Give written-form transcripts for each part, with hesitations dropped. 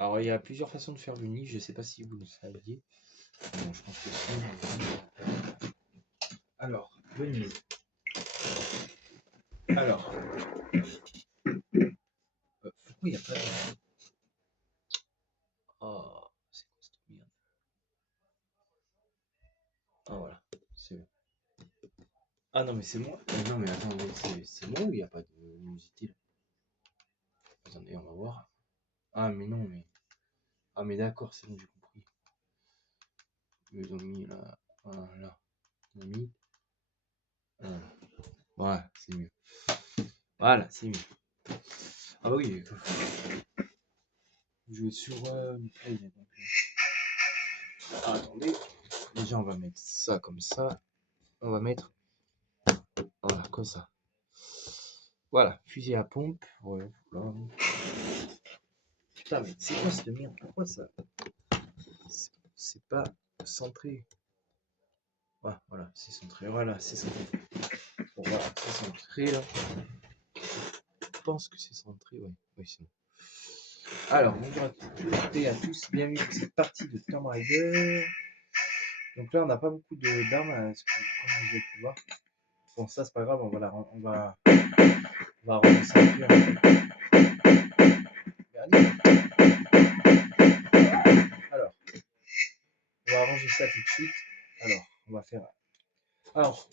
Alors, il y a plusieurs façons de faire le nid. Je sais pas si vous le saviez. Bon, je pense que si. Alors, le nid. Alors, pourquoi il n'y a pas de. Oh, c'est quoi cette merde? Ah, voilà. C'est bon. Ah non, mais c'est moi. Non, mais attends, c'est moi ou il n'y a pas de luminosité là? Attendez, on va voir. Ah, mais non, mais. Ah, mais d'accord, c'est bon, j'ai compris. Ils ont mis là. Voilà. Ils ont mis. Voilà, c'est mieux. Voilà, c'est mieux. Ah, bah oui. Je vais sur Play. Donc, attendez. Déjà, on va mettre ça comme ça. On va mettre. Voilà, comme ça. Voilà, fusil à pompe. Ouais, voilà. Putain, mais c'est quoi cette merde? Pourquoi ça? C'est pas centré. Ouais, voilà, c'est centré. Voilà, c'est centré. Bon, voilà, c'est centré là. Je pense que c'est centré, ouais. Oui, c'est bon. Alors, bonjour à toutes et à tous. Bienvenue pour cette partie de Tomb Raider. Donc là, on n'a pas beaucoup d'armes, comme vous avez pu voir. Bon, ça, c'est pas grave, on va ranger ça après. Regardez. Alors, on va arranger ça tout de suite. Alors, on va faire. Alors.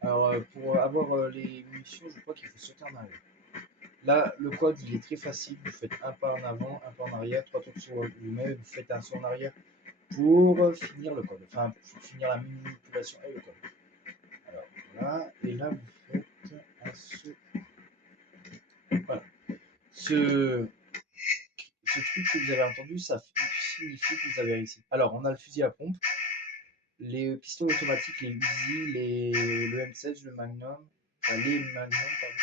Alors, pour avoir les munitions, je crois qu'il faut sauter en arrière. Là, le code, il est très facile. Vous faites un pas en avant, un pas en arrière, 3 tours sur vous-même, vous faites un saut en arrière pour finir le code. Enfin, pour finir la manipulation et le code. Alors, voilà. Et là, vous faites un saut. Voilà. Ce truc que vous avez entendu, ça signifie que vous avez réussi. Alors, on a le fusil à pompe, les pistolets automatiques, les Uzi, le M16, le Magnum, enfin les Magnum, pardon.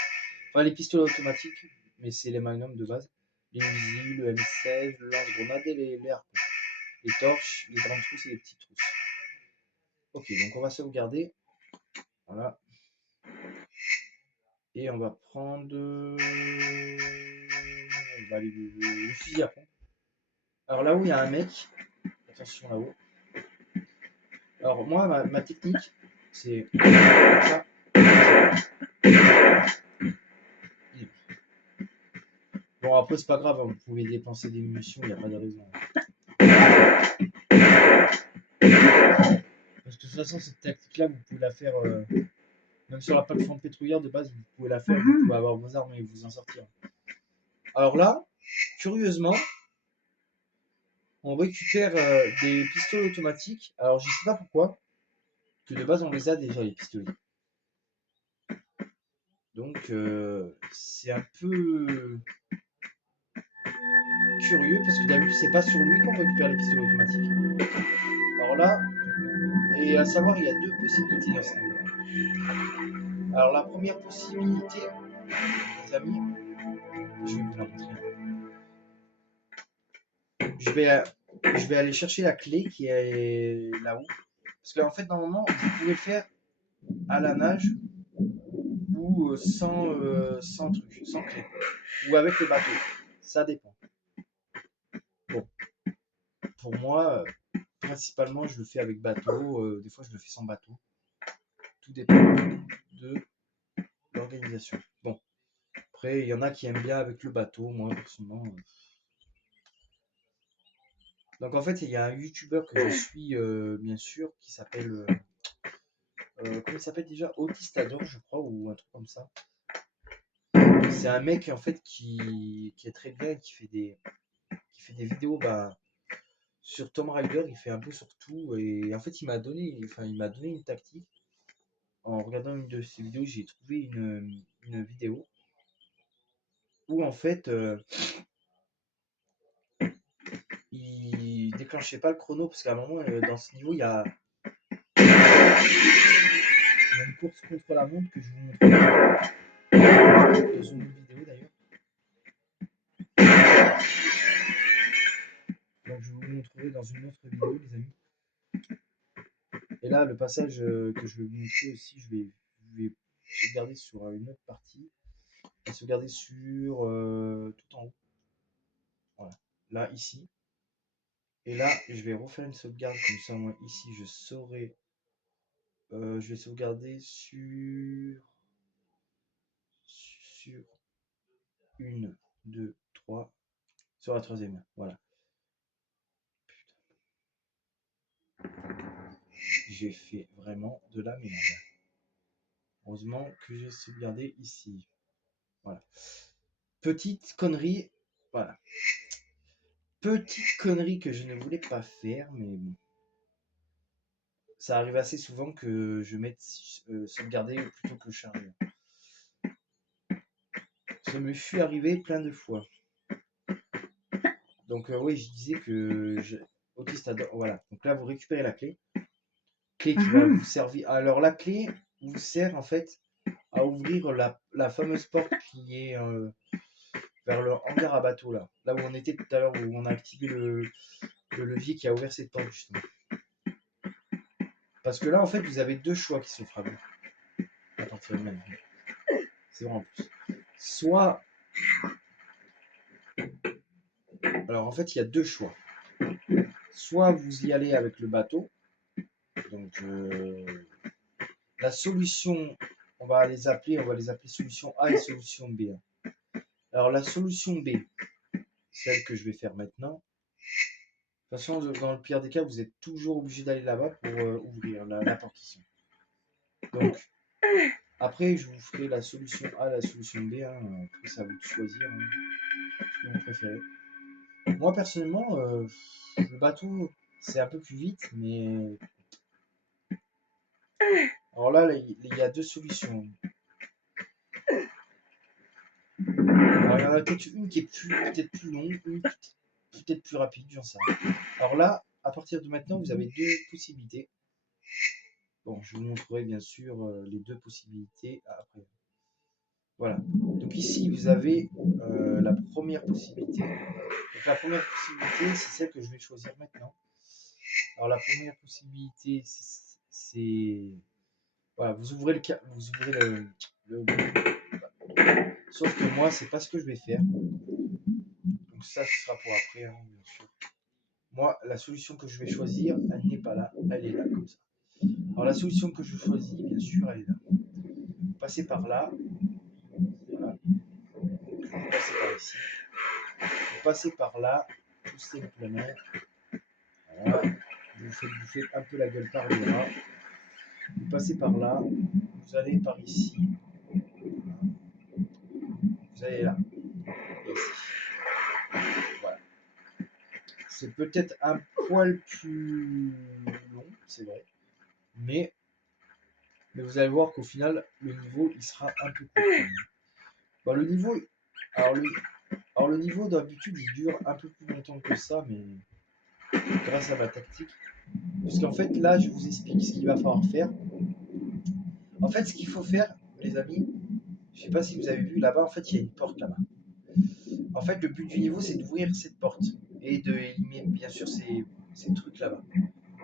Enfin, les pistolets automatiques, mais c'est les Magnum de base. Les Uzi, le M16, le lance-grenade et les harpons. Les torches, les grandes trousses et les petites trousses. Ok, donc on va sauvegarder. Voilà. Et on va prendre le fusil à pompe. Alors là où il y a un mec, attention là-haut. Alors moi, ma technique, c'est ça. Bon, après, c'est pas grave, vous pouvez dépenser des munitions, il n'y a pas de raison. Parce que de toute façon, cette tactique-là, vous pouvez la faire, même sur la plateforme pétrolière de base, vous pouvez la faire, vous pouvez avoir vos armes et vous en sortir. Alors là, curieusement, on récupère des pistolets automatiques. Alors, je sais pas pourquoi, que de base, on les a déjà, les pistolets. Donc, c'est un peu curieux, parce que d'habitude, c'est pas sur lui qu'on récupère les pistolets automatiques. Alors là, et à savoir, il y a deux possibilités dans ce niveau. Alors, la première possibilité, les amis, je vais vous la montrer. Je vais aller chercher la clé qui est là-haut. Parce qu'en fait, normalement, vous pouvez le faire à la nage ou sans truc, sans clé. Ou avec le bateau. Ça dépend. Bon, pour moi, principalement, je le fais avec bateau. Des fois, je le fais sans bateau. Tout dépend de l'organisation. Bon, après, il y en a qui aiment bien avec le bateau. Moi, personnellement. Donc, en fait, il y a un youtubeur que je suis, bien sûr, qui s'appelle. Comment il s'appelle déjà? Autistador, je crois, ou un truc comme ça. C'est un mec en fait qui est très bien, qui fait des vidéos sur Tomb Raider, il fait un peu sur tout et en fait il m'a donné une tactique. En regardant une de ses vidéos, j'ai trouvé une vidéo où en fait il déclenchait pas le chrono parce qu'à un moment dans ce niveau il y a une course contre la montre que je vous montre dans une autre vidéo d'ailleurs. Donc je vous montrerai dans une autre vidéo les amis. Et là, le passage que je vais vous montrer aussi, je vais sauvegarder sur une autre partie. Je vais sauvegarder sur tout en haut. Voilà. Là, ici. Et là, je vais refaire une sauvegarde comme ça. Moi, ici, je saurai. Je vais sauvegarder sur 1, 2, 3. Sur la troisième. Voilà. J'ai fait vraiment de la merde. Heureusement que j'ai sauvegardé ici. Voilà. Petite connerie. Voilà. Petite connerie que je ne voulais pas faire, mais bon. Ça arrive assez souvent que je mette sauvegarder plutôt que charger. Ça me fut arrivé plein de fois. Donc oui, je disais que autiste adore. Voilà. Donc là, vous récupérez la clé. Clé qui va vous servir. Alors la clé vous sert en fait à ouvrir la fameuse porte qui est vers le hangar à bateau là. Là où on était tout à l'heure, où on a activé le levier qui a ouvert cette porte justement. Parce que là, en fait, vous avez deux choix qui s'offrent à vous. À partir de maintenant. C'est vrai en plus. Soit. Alors en fait, il y a deux choix. Soit vous y allez avec le bateau. Donc la solution, on va les appeler solution A et solution B. Alors la solution B, celle que je vais faire maintenant. De toute façon, dans le pire des cas, vous êtes toujours obligé d'aller là-bas pour ouvrir la partition. Donc, après, je vous ferai la solution A, la solution B. Après, c'est à vous de choisir ce que vous préférez. Moi, personnellement, le bateau, c'est un peu plus vite, mais... Alors là, il y a deux solutions. Alors, il y en a peut-être une qui est peut-être plus longue, une peut-être plus rapide, j'en sais rien. Alors là, à partir de maintenant, vous avez deux possibilités. Bon, je vous montrerai bien sûr les deux possibilités après. Voilà. Donc ici, vous avez la première possibilité. Donc la première possibilité, c'est celle que je vais choisir maintenant. Alors la première possibilité, c'est... Voilà, vous ouvrez le... Sauf que moi, c'est pas ce que je vais faire. Donc ça, ce sera pour après, hein, bien sûr. Moi, la solution que je vais choisir, elle n'est pas là, elle est là, comme ça. Alors la solution que je choisis, bien sûr, elle est là. Vous passez par là. Voilà. Vous passez par ici. Vous passez par là, tout simplement. Voilà. Vous faites bouffer un peu la gueule par les bras. Vous passez par là. Vous allez par ici. Vous allez là. Et ici. Voilà. C'est peut-être un poil plus long, c'est vrai. Mais vous allez voir qu'au final, le niveau, il sera un peu court. Bon, le niveau, alors le niveau d'habitude, il dure un peu plus longtemps que ça, mais grâce à ma tactique. Puisqu'en fait, là, je vous explique ce qu'il va falloir faire. En fait, ce qu'il faut faire, les amis, je sais pas si vous avez vu là-bas, en fait, il y a une porte là-bas. En fait, le but du niveau, c'est d'ouvrir cette porte et d'éliminer, bien sûr, ces trucs là-bas.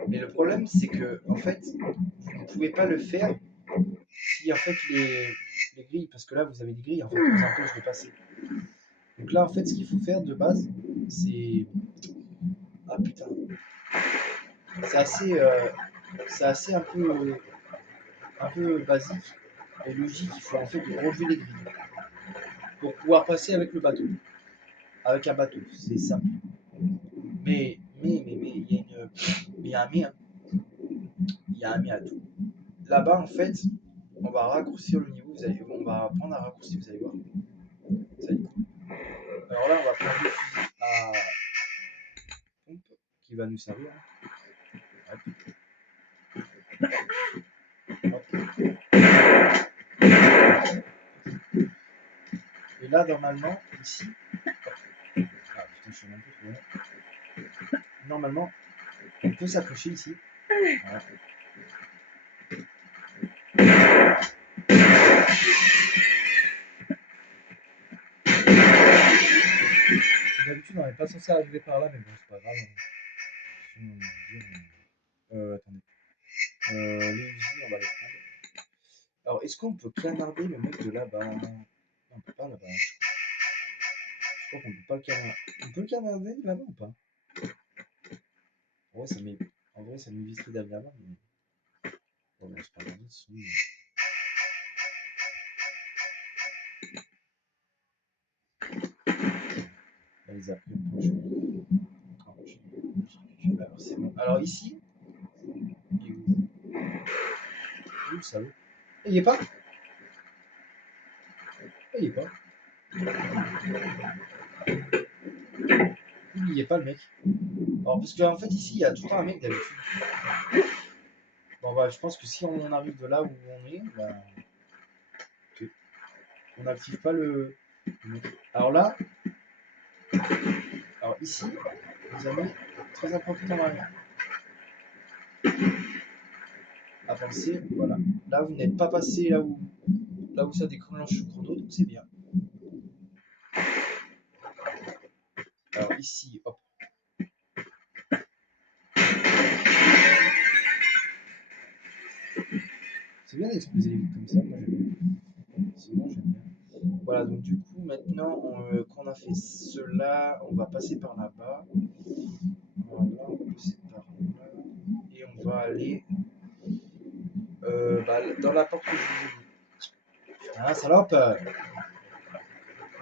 Mais le problème, c'est que, en fait, vous ne pouvez pas le faire si, en fait, les grilles, parce que là, vous avez des grilles, en fait, vous empêchent de passer. Donc là, en fait, ce qu'il faut faire de base, c'est... Ah putain. C'est assez un peu basique et logique. Il faut en fait relever les grilles pour pouvoir passer avec le bateau. Avec un bateau, c'est simple. Mais, il y a un mais, hein. Il y a un mais à tout. Là-bas, en fait, on va raccourcir le niveau. On va prendre un raccourci, vous allez voir. Ça va être cool. Alors là, on va prendre le fusil à pompe qui va nous servir. Hop. Hop. Et là, normalement, ici. Ah putain, je suis un peu trop loin. Normalement, on peut s'accrocher ici. Voilà. D'habitude, on n'est pas censé arriver par là, mais bon, c'est pas grave. Attendez. Les usines, on va les prendre. Alors, est-ce qu'on peut canarder le mec de là-bas? Non, on peut pas là-bas. Je crois qu'on peut pas le canarder. On peut le canarder là-bas ou pas? Ouais, en vrai, ça m'éviterait d'aller là-bas, mais. Bon, mais c'est pas grave, on les a pris un peu. Alors, c'est bon. Alors, ici, il est où? Où le salaud? Il y est pas? Il y est pas. Il y est pas le mec. Alors, parce qu'en fait, ici, il y a tout le temps un mec d'habitude. Bon, bah, je pense que si on arrive de là où on est, bah, ok. On n'active pas le mec. Alors là, alors ici, les amis, très important à penser, voilà. Là, vous n'êtes pas passé là où ça déclenche le chrono, donc c'est bien. Alors ici, hop. C'est bien d'exploser les vides comme ça, moi j'aime bien. Sinon, j'aime bien. Voilà, donc du coup, maintenant qu'on a fait cela, on va passer par là-bas. Voilà, on va passer par là. Et on va aller bah, dans la porte que je vous ai dit. Ah, salope! Ah,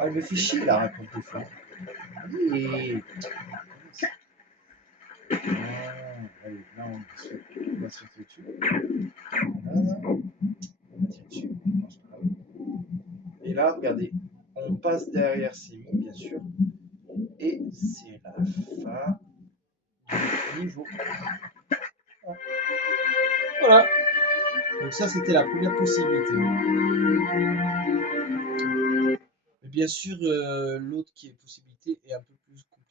il me fait chier la raconte des fois. Allez! Ah, allez, là on va se faire dessus. Voilà. On va tirer dessus. Non, c'est pas grave. Et là, regardez, on passe derrière ces mines, bien sûr. Et c'est la fin du niveau. Voilà. Donc ça, c'était la première possibilité. Mais bien sûr, l'autre qui est possibilité est un peu plus compliquée.